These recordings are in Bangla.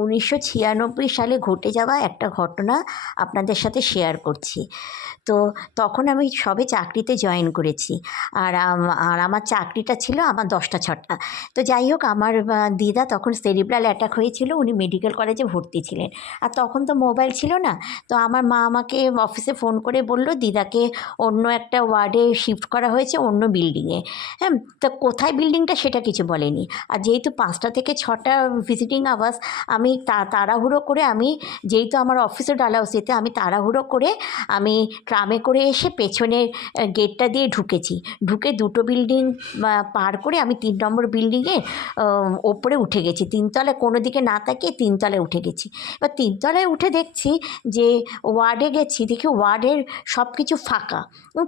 1996 সালে ঘটে যাওয়া একটা ঘটনা আপনাদের সাথে শেয়ার করছি। তো তখন আমি সবে চাকরিতে জয়েন করেছি। আর আমার চাকরিটা ছিল আমার 10টা 6টা। তো যাই হোক, আমার দিদা তখন সেরিব্রাল অ্যাটাক হয়েছিল, উনি মেডিকেল কলেজে ভর্তি ছিলেন। আর তখন তো মোবাইল ছিল না। তো আমার মা আমাকে অফিসে ফোন করে বলল, দিদাকে অন্য একটা ওয়ার্ডে শিফট করা হয়েছে, অন্য বিল্ডিংয়ে। হ্যাঁ, তো কোথায় বিল্ডিংটা সেটা কিছু বলেনি। আর যেহেতু 5টা থেকে 6টা ভিজিটিং আওয়ার্স, আমি তাড়াহুড়ো করে, আমি যেহেতু আমার অফিসে ডালহাউসিতে, আমি তাড়াহুড়ো করে আমি ট্রামে করে এসে পেছনের গেটটা দিয়ে ঢুকেছি। ঢুকে দুটো বিল্ডিং পার করে আমি 3 নম্বর বিল্ডিংয়ে ওপরে উঠে গেছি। 3তলায় কোনো দিকে না তাকিয়ে 3তলায় উঠে গেছি। এবার 3তলায় উঠে দেখছি যে ওয়ার্ডে গেছি, দেখি ওয়ার্ডের সব কিছু ফাঁকা।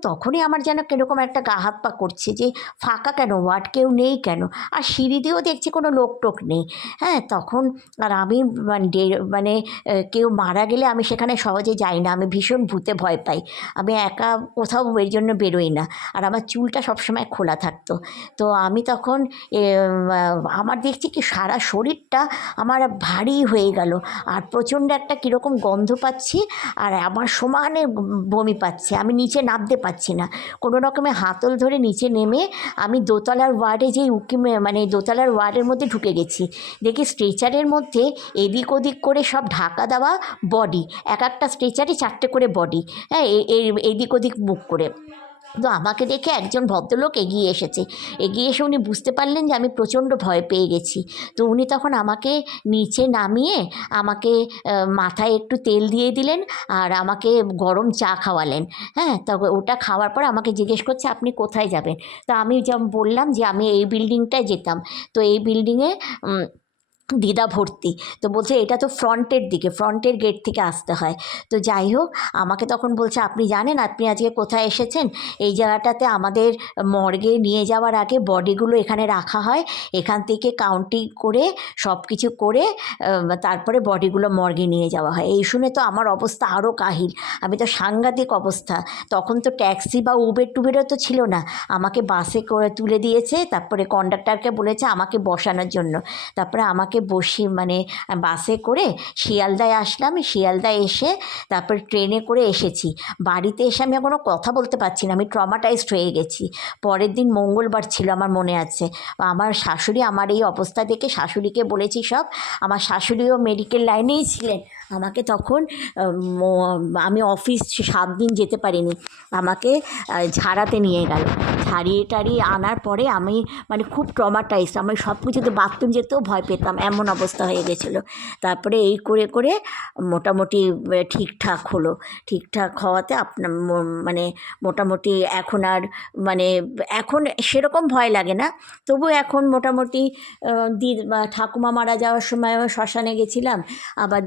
তখনই আমার যেন কীরকম একটা গা হাত পা করছে যে ফাঁকা কেন, ওয়ার্ড কেউ নেই কেন? আর সিঁড়ি দিয়েও দেখছি কোনো লোক টোক নেই। হ্যাঁ, তখন আর আমি মানে কেউ মারা গেলে আমি সেখানে সহজে যাই না। আমি ভীষণ ভূতে ভয় পাই। আমি একা কোথাও এই জন্য বেরোই না। আর আমার চুলটা সবসময় খোলা থাকতো। তো আমি তখন আমার দেখছি কি সারা শরীরটা আমার ভারী হয়ে গেল। আর প্রচণ্ড একটা কীরকম গন্ধ পাচ্ছি, আর আমার সমানে বমি পাচ্ছে। আমি নিচে নামতে পারছি না। কোনো রকমে হাতল ধরে নিচে নেমে আমি দোতলার ওয়ার্ডে, যেই মানে দোতলার ওয়ার্ডের মধ্যে ঢুকে গেছি। দেখি স্ট্রেচারের মধ্যে এদিক ওদিক করে সব ঢাকা দেওয়া বডি, এক একটা স্ট্রেচারে 4টে করে বডি। হ্যাঁ, এদিক ওদিক মুখ করে। তো আমাকে দেখে একজন ভদ্রলোক এগিয়ে এসেছে। এগিয়ে এসে উনি বুঝতে পারলেন যে আমি প্রচণ্ড ভয় পেয়ে গেছি। তো উনি তখন আমাকে নিচে নামিয়ে আমাকে মাথায় একটু তেল দিয়ে দিলেন, আর আমাকে গরম চা খাওয়ালেন। হ্যাঁ, তো ওটা খাওয়ার পর আমাকে জিজ্ঞেস করছে, আপনি কোথায় যাবেন? তো আমি যেমন বললাম যে আমি এই বিল্ডিংটায় যেতাম। তো এই বিল্ডিংয়ে দিদা ভর্তি। তো বলছে এটা তো ফ্রন্টের দিকে, ফ্রন্টের গেট থেকে আসতে হয়। তো যাই হোক, আমাকে তখন বলছে, আপনি জানেন আপনি আজকে কোথায় এসেছেন? এই জায়গাটাতে আমাদের মর্গে নিয়ে যাওয়ার আগে বডিগুলো এখানে রাখা হয়। এখান থেকে কাউন্টিং করে সব কিছু করে তারপরে বডিগুলো মর্গে নিয়ে যাওয়া হয়। এই শুনে তো আমার অবস্থা আরও কাহিল। আমি তো সাংঘাতিক অবস্থা। তখন তো ট্যাক্সি বা উবের টুবেরও তো ছিল না। আমাকে বাসে করে তুলে দিয়েছে, তারপরে কন্ডাক্টরকে বলেছে আমাকে বসানোর জন্য। তারপরে আমাকে মানে বাসে করে শিয়ালদায় আসলাম। শিয়ালদায় এসে তারপর ট্রেনে করে এসেছি। বাড়িতে এসে আমি কোনো কথা বলতে পারছি না, আমি ট্রমাটাইজড হয়ে গেছি। পরের দিন মঙ্গলবার ছিল, আমার মনে আছে। আমার শাশুড়ি আমার এই অবস্থা দেখে শাশুড়িকে বলেছি সব। আমার শাশুড়িও মেডিকেল লাইনেই ছিলেন। আমাকে তখন আমি অফিস 7 দিন যেতে পারিনি। আমাকে ঝাড়াতে নিয়ে গেল। ঝাড়িয়ে টাড়িয়ে আনার পরে আমি মানে খুব ট্রমাটাইজড। আমি সব কিছুতে বাথরুম যেতেও ভয় পেতাম, এমন অবস্থা হয়ে গেছিলো। তারপরে এই করে করে মোটামুটি ঠিকঠাক হলো। ঠিকঠাক হওয়াতে মানে মোটামুটি এখন আর মানে এখন সেরকম ভয় লাগে না। তবু এখন মোটামুটি ঠাকুমা মারা যাওয়ার সময় শ্মশানে গেছিলাম, আবার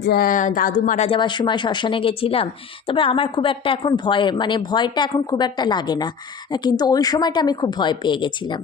দাদু মারা যাওয়ার সময় শ্মশানে গেছিলাম। তবে আমার খুব একটা এখন ভয়টা এখন খুব একটা লাগে না। কিন্তু ওই সময়টা আমি খুব ভয় পেয়ে গেছিলাম।